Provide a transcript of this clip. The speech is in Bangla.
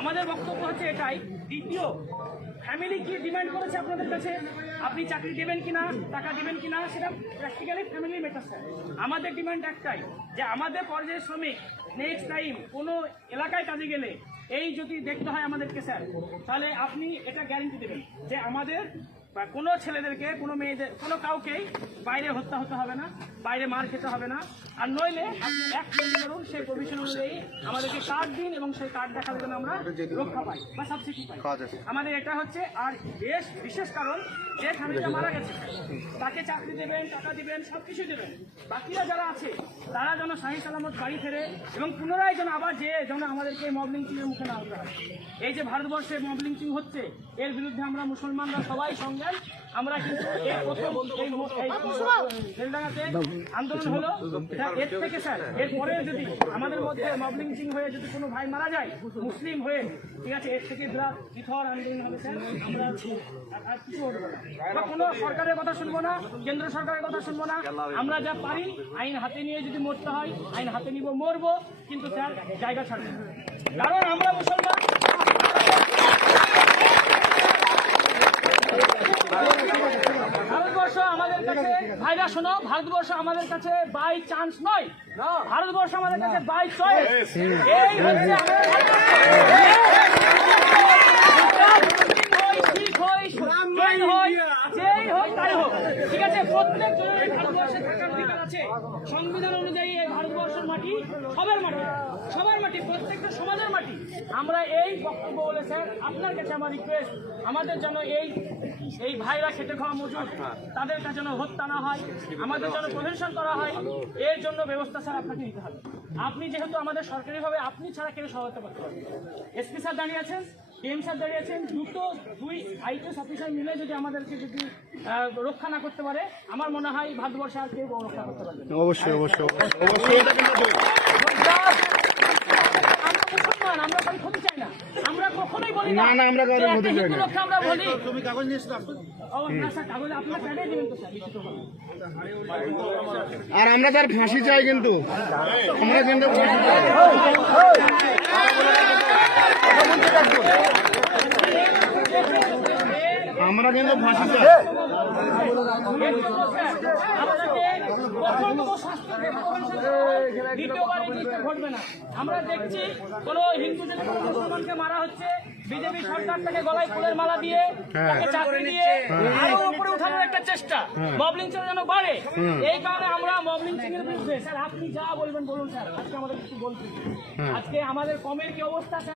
আমাদের বক্তব্য হচ্ছে এটাই। দ্বিতীয়, ফ্যামিলি কি ডিমান্ড করেছে আপনাদের কাছে, আপনি চাকরি দেবেন কিনা, টাকা দেবেন কিনা, সেটা প্র্যাকটিক্যালি ফ্যামিলি ম্যাটার স্যার। আমাদের ডিমান্ড একটাই, যে আমাদের পর্যায়ের শ্রমিক নেক্সট টাইম কোনো এলাকায় কাজে গেলে এই যদি দেখতে হয় আমাদেরকে স্যার, তাহলে আপনি এটা গ্যারেন্টি দেবেন যে আমাদের বা কোনো ছেলেদেরকে, কোনো মেয়েদের, কোনো কাউকেই বাইরে হত্যা হতে হবে না, বাইরে মার খেতে হবে না। আর নইলে আপনি এক তৈরি করুন, সেই প্রভিশন অনুযায়ী আমাদেরকে কার্ড দিন, এবং সেই কার্ড দেখার জন্য আমরা রক্ষা পাই বা সাবসিডি পাই। আমাদের এটা হচ্ছে। আর বিশেষ কারণ, যে ফ্যামিলিটা মারা গেছে তাকে চাকরি দেবেন, টাকা দিবেন, সব কিছু দেবেন। বাকিরা যারা আছে তারা যেন শাহী সালামত বাড়ি ফেরে, এবং পুনরায় যেন আবার যেন আমাদেরকে মব লিঞ্চিংয়ের মুখে না হতে হয়। এই যে ভারতবর্ষে মব লিঞ্চিং হচ্ছে, এর বিরুদ্ধে আমরা মুসলমানরা সবাই সংগ্রাম। আমরা কিন্তু এই প্রথম বেলডাঙ্গাতে আন্দোলন হলো, এর থেকে স্যার এরপরে যদি আমাদের মধ্যে মব লিঞ্চিং হয়ে যদি কোনো ভাই মারা যায় মুসলিম হয়ে, ঠিক আছে, এর থেকে বিরাট বিথর আন্দোলন হবে স্যার। আমরা আর কিছু হবে না, আমরা কোনো সরকারের কথা শুনবো না, কেন্দ্র সরকারের কথা শুনবো না। আমরা যা পারি আইন হাতে নিয়ে যদি মরতে হয় আইন হাতে নিব, মরবো, কিন্তু স্যার জায়গা ছাড়বো না। কারণ আমরা মুসলমান। ভারতবর্ষ আমাদের কাছে, ভাইরা শোনো, ভারতবর্ষ আমাদের কাছে বাই চান্স নয়, ভারতবর্ষ আমাদের কাছে বাই চয়েস। এই হচ্ছে ঠিক আছে, প্রত্যেক জনের ভারতবর্ষে থাকার অধিকার আছে। সংবিধান অনুযায়ী এই ভারতবর্ষের মাটি সবার মাটি, সবার মাটি, প্রত্যেকটা সমাজের মাটি। আমরা এই বক্তব্য বলে স্যার আপনার কাছে আমার রিকোয়েস্ট, আমাদের যেন এই ভাইরা খেটে খাওয়া মজুর, তাদের কাছে যেন হত্যা না হয়, আমাদের যেন প্রহেশন করা হয়, এর জন্য ব্যবস্থা স্যার আপনাকে নিতে হবে। আপনি যেহেতু আমাদের সরকারিভাবে আপনি ছাড়া কেউ সহায়তা করতে পারবেন। এসপি স্যার দাঁড়িয়ে আছেন, ডিএম স্যার দাঁড়িয়ে আছেন, দুই আইপিএস অফিসার মিলে যদি আমাদেরকে যদি রক্ষা না করতে পারে, আমার মনে হয় ভারতবর্ষে আর কেউ রক্ষা করতে পারবে। অবশ্যই অবশ্যই আমরা কারো ক্ষতি চাই না, আমরা কখনোই বলি না, আমরা কারো ক্ষতি চাই না। আমরা বলি তুমি কাগজ নিয়ে এসো। স্যার কাগজ আপনার প্যাডে দিবেন তো স্যার, আর আমরা তার ফাঁসি চাই, কিন্তু আমরা কিন্তু আমরা কিন্তু ফাঁসি চাই। ঘটবে না। আমরা দেখছি কোন হিন্দু যদি কোনো মুসলমানকে মারা হচ্ছে, বিজেপি সরকার তাকে গলায় ফুলের মালা দিয়ে, তাকে চাকরি দিয়ে আরো উপরে উঠানোর একটা চেষ্টা, মব লিঞ্চিং যেন বাড়ে। এই কারণে আমরা মব লিঞ্চিং এর বিরুদ্ধে। স্যার আপনি যা বলবেন বলুন স্যার, আজকে আমাদের কিছু বলছি, আজকে আমাদের কমের কি অবস্থা।